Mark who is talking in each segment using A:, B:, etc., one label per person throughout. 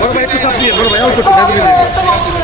A: বড় ভাই একটু চাপ দিয়ে বড় ভাই অল্প একটু ভেজে ভেজে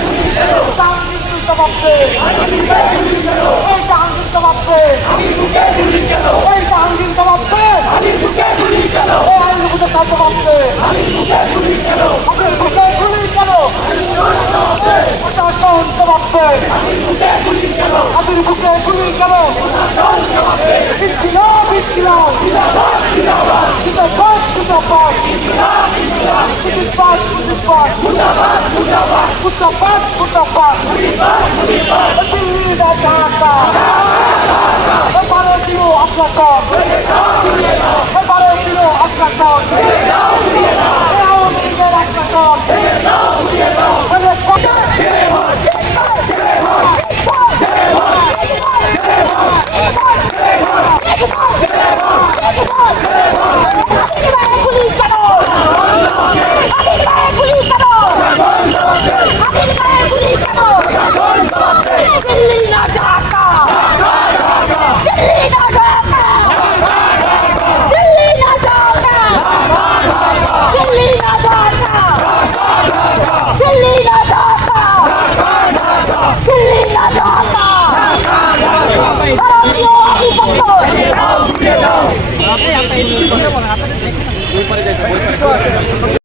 B: হাতির বুকে গুলি কেন বিচ্ছিন্ন বিচ্ছিন্ন জিন্দাবাদ জিন্দাবাদ জিন্দাবাদ জিন্দাবাদ মুর্দাবাদ মুর্দাবাদ দিল্লি ঢাকা এবারে
C: আপনাদের